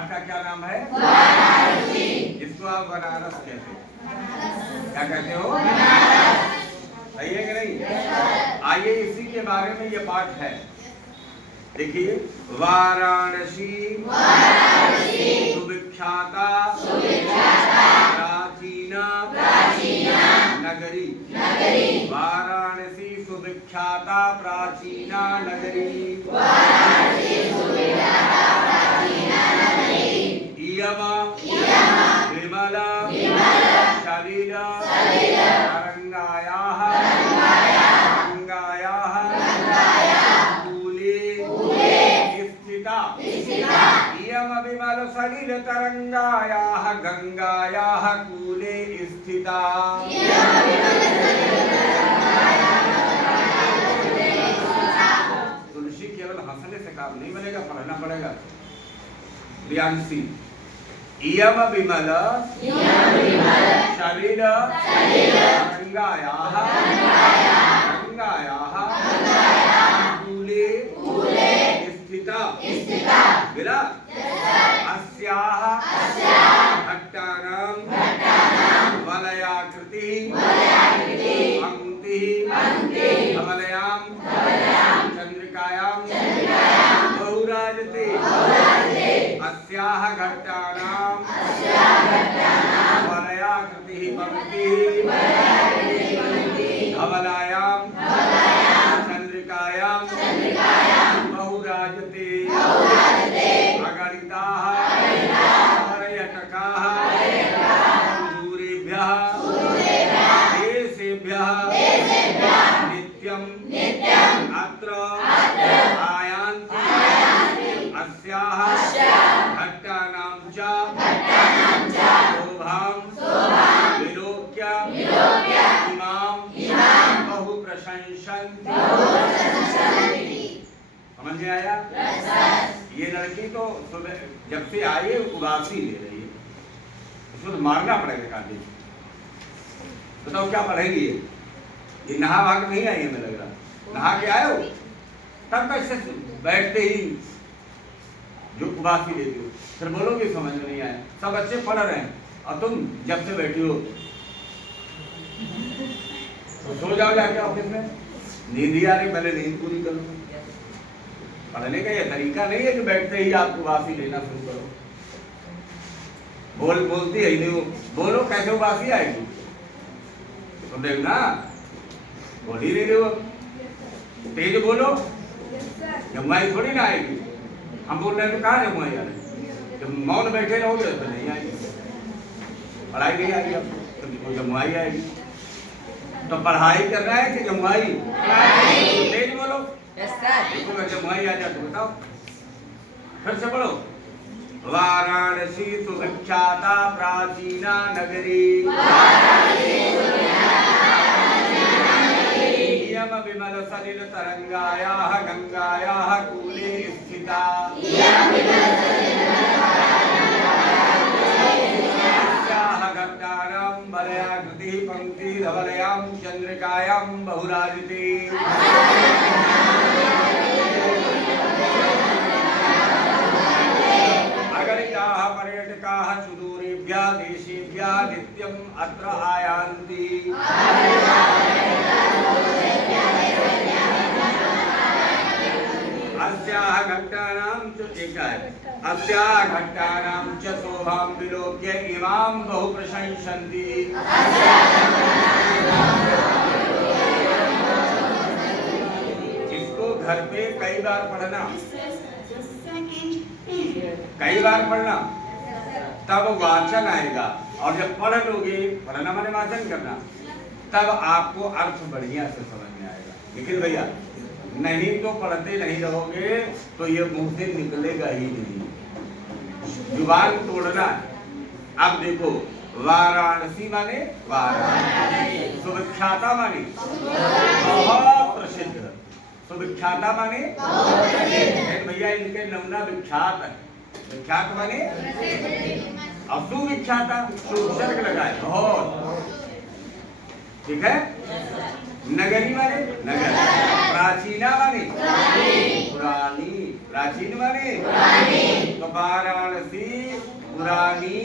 पाठ का क्या नाम है? वाराणसी। जिसको आप बनारस कहते हो। क्या कहते हो? सही है कि नहीं? आइए इसी के बारे में ये पाठ है। देखिए, वाराणसी सुविख्याता प्राचीना नगरी। वाराणसी सुविख्याता प्राचीना नगरी। इयम विमल सलिल तरंगायाः गंगायाः कूले स्थिता। इयम विमल सलिल तरंगायाः गंगायाः कूले स्थिता। तुलसी केवल हंसने से काम नहीं बनेगा, पढ़ना पड़ेगा। प्रियांशी, इयम विमल सलिल गंगायाः कूले स्थिता। बिला अस्याः घट्टानां वलयाकृतिः पंक्तिः कमलयां चंद्रिकायां बहुराजते। अस्याः घट्टानां वलयाकृतिः पंक्तिः कमलायां चंद्रिकायां बहुराजते। अगणिताः पर्यटकाः दूरेभ्यः देशेभ्यः नित्यं अत्र आयान्ति। अस्याः घट्टानां च शोभां विलोक्य इमां बहु प्रशंसन्ति। समझ में आया? ये लड़की तो जब से आई है उदासी ले रही है, उसको तो मारना पड़ेगा काटे। बताओ क्या पढ़ेगी ये नहा भाग नहीं आई है, हमें लग रहा नहा के आए हो तब कैसे बैठते ही जो उदासी लेती हो, फिर बोलोगे समझ में नहीं आया। सब बच्चे पढ़ रहे हैं और तुम जब से बैठी हो तो सो जाओ जाके ऑफिस में। नींद ही आ रही, पहले नींद पूरी करो। पढ़ने का ये तरीका नहीं है कि बैठते ही आप उबासी लेना शुरू करो। बोलती है नहीं वो, बोलो कैसे उबासी आएगी? तो देखना बोल ही नहीं रहे हो, तेज बोलो, जमुआई थोड़ी ना आएगी। हम बोल रहे हैं तो कहाँ जमुआई आ रही? जब मौन बैठे रहोगे तो नहीं आएगी, पढ़ाई नहीं आएगी आपको, तो जमुआई आएगी। तो पढ़ाई कर रहा है कि जमुआई? तेज बोलो। जमुआई आ जाए तो बताओ, फिर से पढ़ो। वाराणसी सुविख्याता प्राचीना नगरी। इयम विमल सलिल तरंगायाः गंगायाः कूले स्थिता। अस्याः घट्टानां वलयाकृतिः पंक्तिः धवलयां चंद्रिकायां बहुराजते। अगणिताः पर्यटकाः सुदूरेभ्यः देशेभ्यः नित्यं अत्र आयान्ति। अस्याः घट्टानां च शोभां विलोक्य इमां बहु प्रशंसन्ति। इसको घर पे कई बार पढ़ना, कई बार पढ़ना, तब वाचन आएगा। और जब पढ़ लोगे, पढ़ना माने वाचन करना, तब आपको अर्थ बढ़िया से समझ में आएगा। लेकिन भैया नहीं तो पढ़ते नहीं रहोगे तो ये मुंह से निकलेगा ही नहीं, जुबान तोड़ना। अब देखो, वाराणसी माने वाराणसी, सुविख्याता माने बहुत प्रसिद्ध, सुविख्याता माने भैया इनके नमूना विख्यात है। विख्यात माने असुविख्याता, सुविसर्ग लगाए बहुत, ठीक है। नगरी माने नगर, प्राचीना माने पुरानी, प्राचीन माने तो वाराणसी पुरानी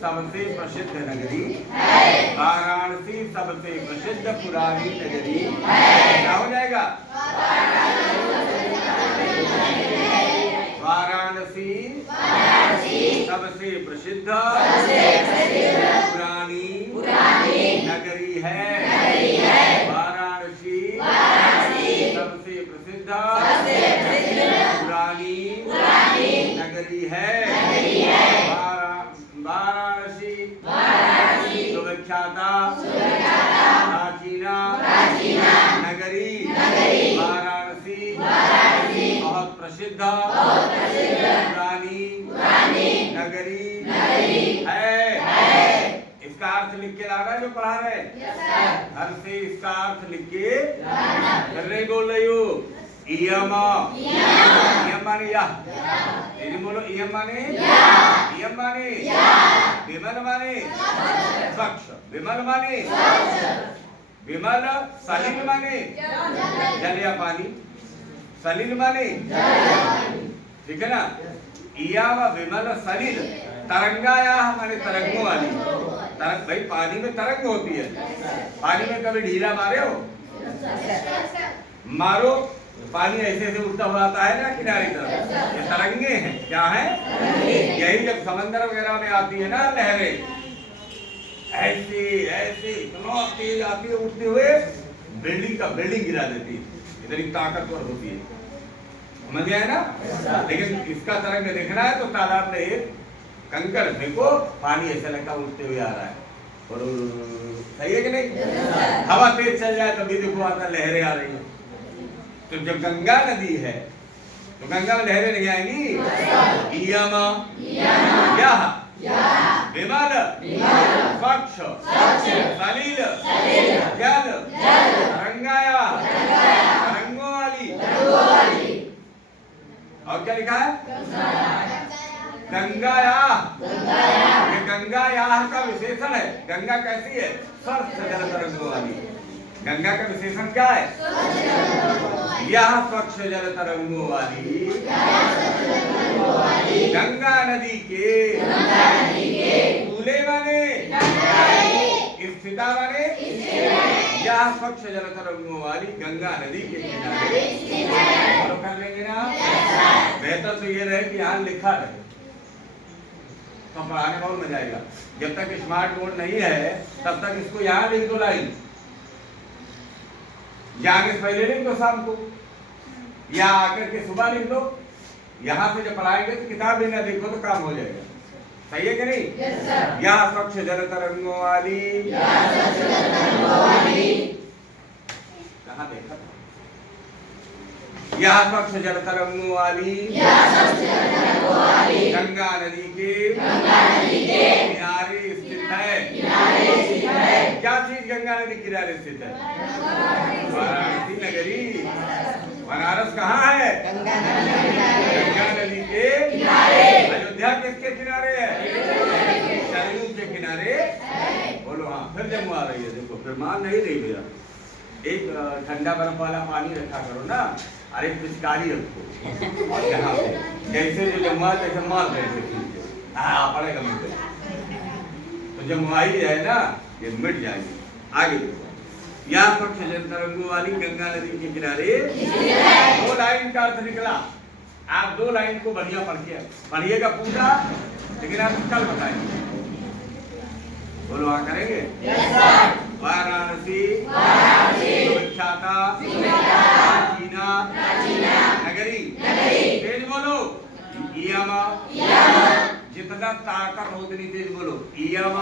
सबसे प्रसिद्ध नगरी, वाराणसी सबसे प्रसिद्ध पुरानी नगरी क्या हो जाएगा? वाराणसी सबसे प्रसिद्ध पुरानी नगरी है। वाराणसी सबसे प्रसिद्ध पुरानी नगरी है। वाराणसी सुविख्याता प्राचीना नगरी। वाराणसी बहुत प्रसिद्ध पुरानी नगरी है। इसका अर्थ लिख के लाना जो पढ़ा रहे घर से, इसका अर्थ लिख के कर रही बोल रही हो। इयम माने या, बोलो इयम माने विमल माने स्वच्छ, विमल माने विमल, सलिल माने जल या पानी, सलिल माने ठीक है ना। इयाम विमल सलिल, तरंगाया माने तरंगों वाली। तरंग भाई पानी में तरंग होती है। पानी में कभी ढीला मारे हो? मारो, पानी ऐसे ऐसे उठता हुआ आता है ना किनारे तरफ, ये तरंगे हैं। क्या है? यही जब समंदर वगैरह में आती है ना लहरें, ऐसे ऐसे इतना तेज आती है, उठते हुए बिल्डिंग गिरा देती है। इतनी ताकतवर होती है, समझ गया है ना। लेकिन इसका तरंग देखना है तो तालाब में एक कंकड़ फेंको, पानी ऐसा लगता उठते हुए आ रहा है। और सही है कि नहीं? हवा तेज चल जाए तभी देखो आता लहरें आ रही है। तो जब गंगा नदी है तो गंगा में लहरें नहीं आएंगी। इयम यह विमल स्वच्छ सलिल जल रंगाया रंगों वाली। और क्या लिखा है? गंगाया। ये गंगाया का विशेषण है। गंगा कैसी है? स्वच्छ जल तरंगों वाली। गंगा का विशेषण क्या है? यह स्वच्छ जल तरंगों वाली गंगा नदी के कूले माने स्थिता माने यह स्वच्छ जल तरंगों वाली गंगा नदी के किनारे। फॉलो कर लेंगे ना? बेहतर तो ये रहे कि यहाँ लिखा रहे तो पढ़ाने में और मजा आएगा। जब तक स्मार्ट बोर्ड नहीं है तब तक इसको यहाँ लिख दो लाइन, जाने से पहले लिख दो, शाम को या आकर के सुबह लिख दो। यहाँ से जब पढ़ाएंगे तो किताब भी ना देखो तो काम हो जाएगा। सही है कि नहीं? यह स्वच्छ जल तरंगों वाली कहाँ देखा? यह स्वच्छ जल तरंगों वाली गंगा नदी के किनारे स्थित है। क्या चीज गंगा नदी किनारे स्थित है? वाराणसी नगरी। बनारस कहाँ है? गंगा नदी के किनारे। अयोध्या किसके किनारे है? सरयू के किनारे। बोलो हाँ। फिर जम्मू आ रही है, देखो फिर मान नहीं रही भैया। एक ठंडा बर्फ वाला पानी रखा करो ना, अरे पिचकारी रखो और यहाँ पे जैसे जो जमुआ जैसे मार रहे पड़ेगा मिट। तो जमुआई है ना, ये मिट जाएगी। आगे यहाँ स्वच्छ जल तरंगों वाली गंगा नदी के किनारे। दो लाइन का अर्थ निकला। आप दो लाइन को बढ़िया पढ़िएगा पूरा, लेकिन आप कल बताएंगे। बोलो हाँ करेंगे? वाराणसी सुविख्याता प्राचीना नगरी। तेज बोलो। इयम, जितना ताकत हो उतनी तेज बोलो। इयम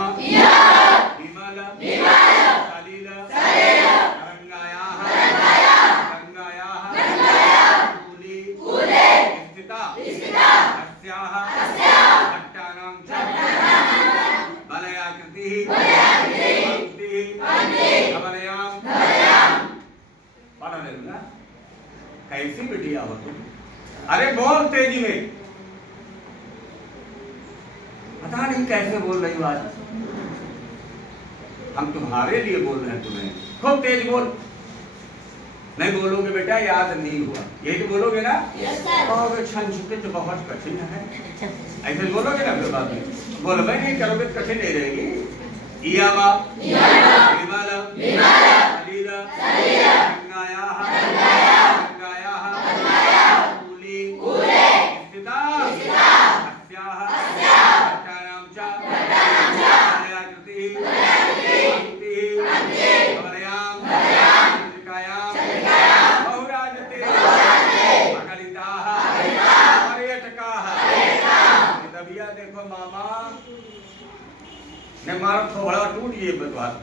विमल सलिल रंगाया कूले स्थिता अस्याः घट्टानां च वलयाकृतिः पंक्तिः पढ़ लेना। कैसी बिटिया हो तुम? अरे बोल तेजी में। पता नहीं कैसे बोल रही हो आज। हम तुम्हारे लिए बोल रहे हैं, तुम्हें खूब तेज बोल। नहीं बोलोगे बेटा याद नहीं हुआ, यही तो बोलोगे ना। Yes sir. और संस्कृत तो बहुत कठिन है, ऐसे बोलोगे ना फिर बाद में बोलबे नहीं करोगे तो कठिन नहीं रहेगी। इयामा विमल सलील गंगायाः कूली स्थिता अस्याः भट्टानां च कृतिः कमलयां चंद्रिकायां बहुराजते अगणिताः पर्यटकाः। तबिया देखो मामा ने मारा थोड़ा टूट ये बात,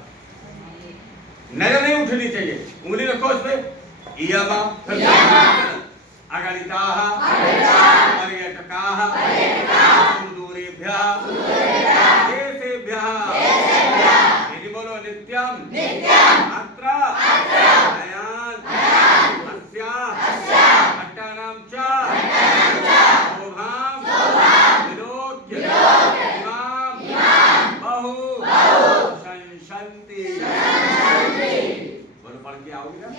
नजर नहीं उठनी चाहिए, उंगली रखो उस पे। इयामा अगणिताः पर्यटकाः सुदूरेभ्यः देशेभ्यः यदि बोलो नित्यं अत्र अयान् अस्याः भट्टानां च शोभां विलोक्य इमां बहु संशन्ति। बोलो पढ़ के आओगे ना।